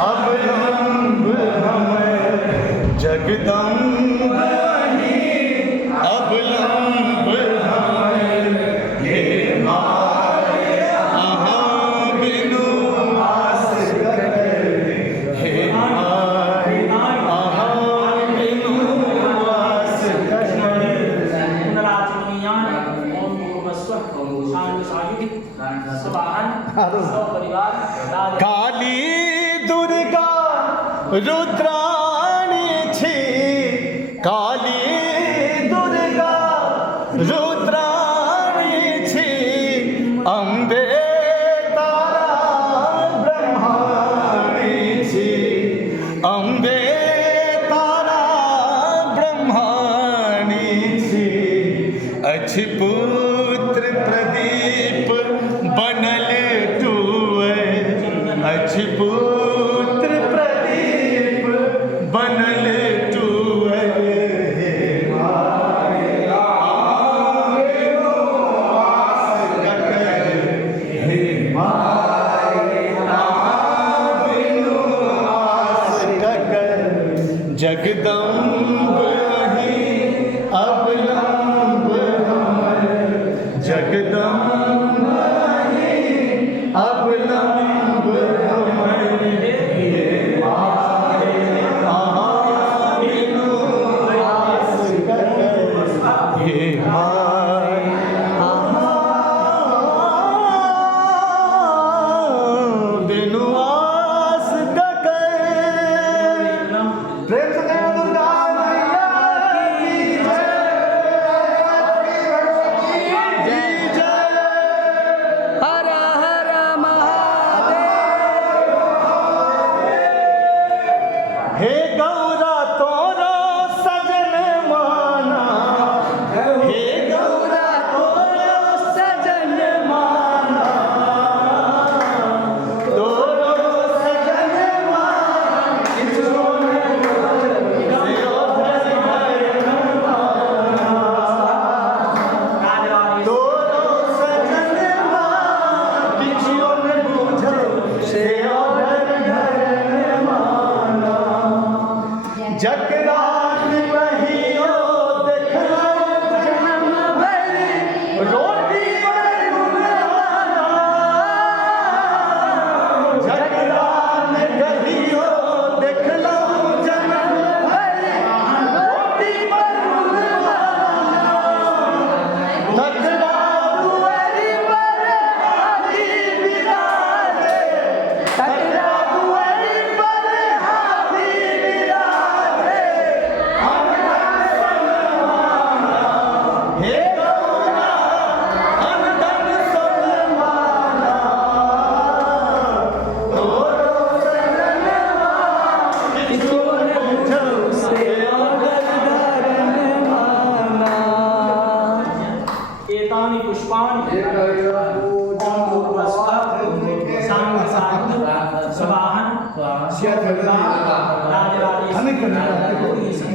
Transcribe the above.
अवलंब हमें जगदम्ब अवलंब हमें हे माए बिनु आस करे हे माए बिनु आस करे। काली दुर्गा रुद्राणी छी काली दुर्गा रुद्राणी छी अम्बे तारा ब्रह्माणी छी अम्बे तारा ब्रह्माणी छी। अच्छी पुत्र प्रदीप बनल तुए अच्छी पुत्र प्रदीप बनल तुए हे माए बिनु आस करे हे माए बिनु आस करे। जगदम्ब अवलंब हमें जगदम्ब अवलंब हमें हे माए बिनु आस करे हे माए बिनु आस करे। प्रेम से कहो दुर्गा मैया की जय। हर हर महादेव। हे गौरा तोरो सजन माना हे गौरा तोरो सजन माना तोरो सजन माना किछो तोरो सजन माना किछो न बुझो से ओढ़ घर माना। जकरात कहियो देखलो जन्म भरि रोटी पर गुनवाना जकरात कहियो देखलो जन्म भरि रोटी पर गुनवाना। तकरा दुआरी पर हाथी बिराजे तकरा दुआरी पर हाथी बिराजे हे गौरा अनधन सोनमाला तोरो सजनवा किछो न बुझो से ओढ़ धरन माना। एतानि पुष्पाणि स्वाहन